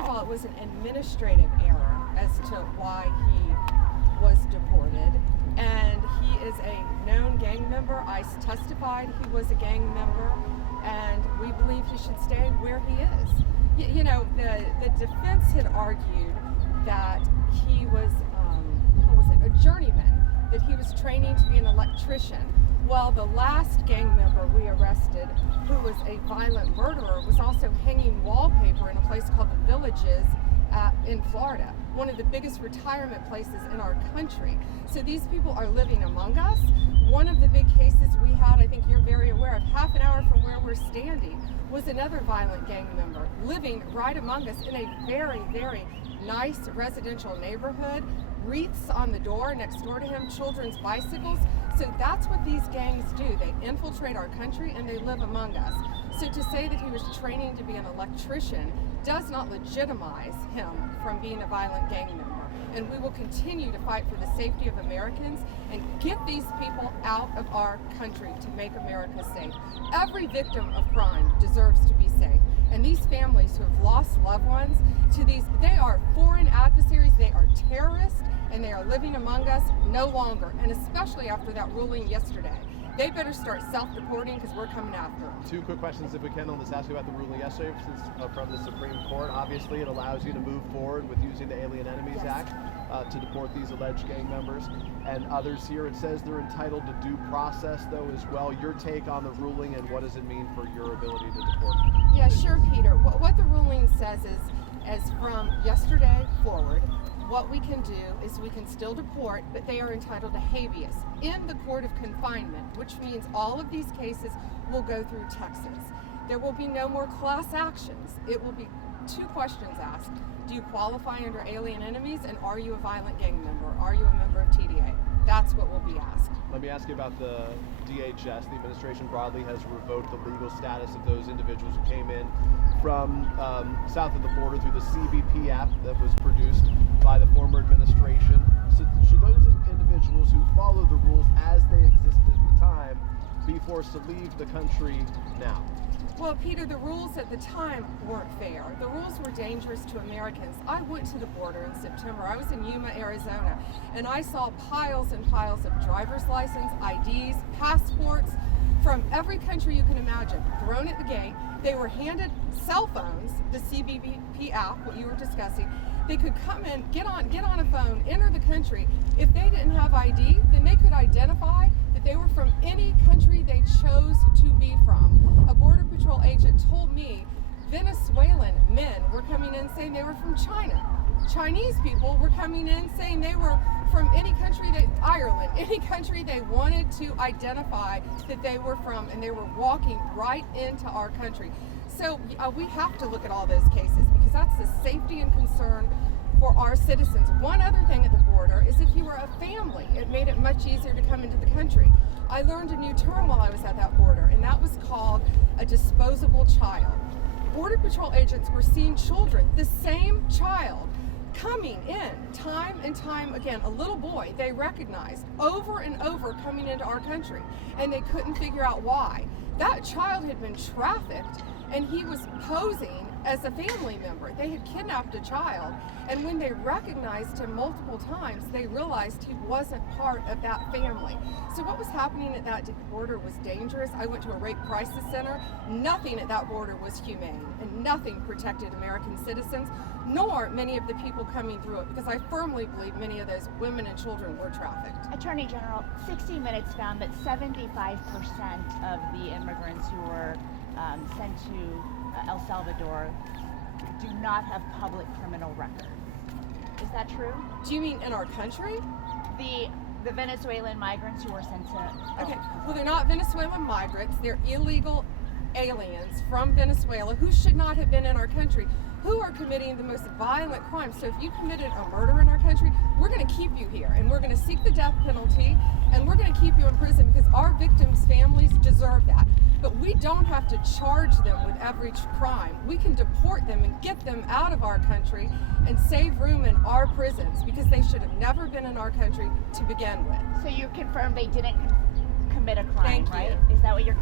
of all, it was an administrative error as to why he was deported. And he is a known gang member. ICE testified he was a gang member, and we believe he should stay where he is. You know, the defense had argued that he was, a journeyman, that he was training to be an electrician. Well, the last gang member we arrested, who was a violent murderer, was also hanging wallpaper in a place called the Villages in Florida, one of the biggest retirement places in our country. So these people are living among us. One of the big cases we had, I think you're very aware of, half an hour from where we're standing, was another violent gang member living right among us in a very, very nice residential neighborhood. Wreaths on the door next door to him, children's bicycles. So that's what these gangs do. They infiltrate our country and they live among us. So to say that he was training to be an electrician does not legitimize him from being a violent gang member. And we will continue to fight for the safety of Americans and get these people out of our country to make America safe. Every victim of crime deserves to be safe. And these families who have lost loved ones to these, they are foreign adversaries, they are terrorists, and they are living among us no longer. And especially after that ruling yesterday. They better start self-deporting because we're coming after them. Two quick questions, if we can, on this. Ask you about the ruling yesterday from the Supreme Court. Obviously, it allows you to move forward with using the Alien Enemies Act to deport these alleged gang members and others here. It says they're entitled to due process, though, as well. Your take on the ruling and what does it mean for your ability to deport? Yeah, sure, Peter. What the ruling says is, as from yesterday forward, what we can do is we can still deport, but they are entitled to habeas in the court of confinement, which means all of these cases will go through Texas. There will be no more class actions. It will be two questions asked. Do you qualify under Alien Enemies, and are you a violent gang member? Are you a member of TDA? That's what will be asked. Let me ask you about the DHS. The administration broadly has revoked the legal status of those individuals who came in from south of the border through the CBP app that was produced by the former administration. So should those individuals who follow the rules as they existed at the time be forced to leave the country now? Well, Peter, the rules at the time weren't fair. The rules were dangerous to Americans. I went to the border in September. I was in Yuma, Arizona, and I saw piles and piles of driver's license, IDs, passports from every country you can imagine thrown at the gate. They were handed cell phones, the CBP app, what you were discussing. They could come in, get on a phone, enter the country. If they didn't have ID, then they could identify that they were from any country they chose to be from. A Border Patrol agent told me Venezuelan men were coming in saying they were from China. Chinese people were coming in saying they were from any country, Ireland, any country they wanted to identify that they were from, and they were walking right into our country. So we have to look at all those cases because that's the safety and concern for our citizens. One other thing at the border is if you were a family, it made it much easier to come into the country. I learned a new term while I was at that border, and that was called a disposable child. Border Patrol agents were seeing children, the same child, coming in time and time again, a little boy they recognized over and over coming into our country, and they couldn't figure out why. That child had been trafficked, and he was posing as a family member. They had kidnapped a child, and when they recognized him multiple times, they realized he wasn't part of that family. So what was happening at that border was dangerous. I went to a rape crisis center. Nothing at that border was humane, and nothing protected American citizens, nor many of the people coming through it, because I firmly believe many of those women and children were trafficked. Attorney General, 60 Minutes found that 75% of the immigrants who were sent to El Salvador do not have public criminal records. Is that true? Do you mean in our country? The Venezuelan migrants who were sent to... Okay, well, they're not Venezuelan migrants. They're illegal aliens from Venezuela who should not have been in our country, who are committing the most violent crimes. So if you committed a murder in our country, we're going to keep you here, and we're going to seek the death penalty, and we're going to keep you in prison because our victims' families deserve that. But we don't have to charge them with every crime. We can deport them and get them out of our country and save room in our prisons because they should have never been in our country to begin with. So you confirm they didn't commit a crime, Thank you. right? Is that what you're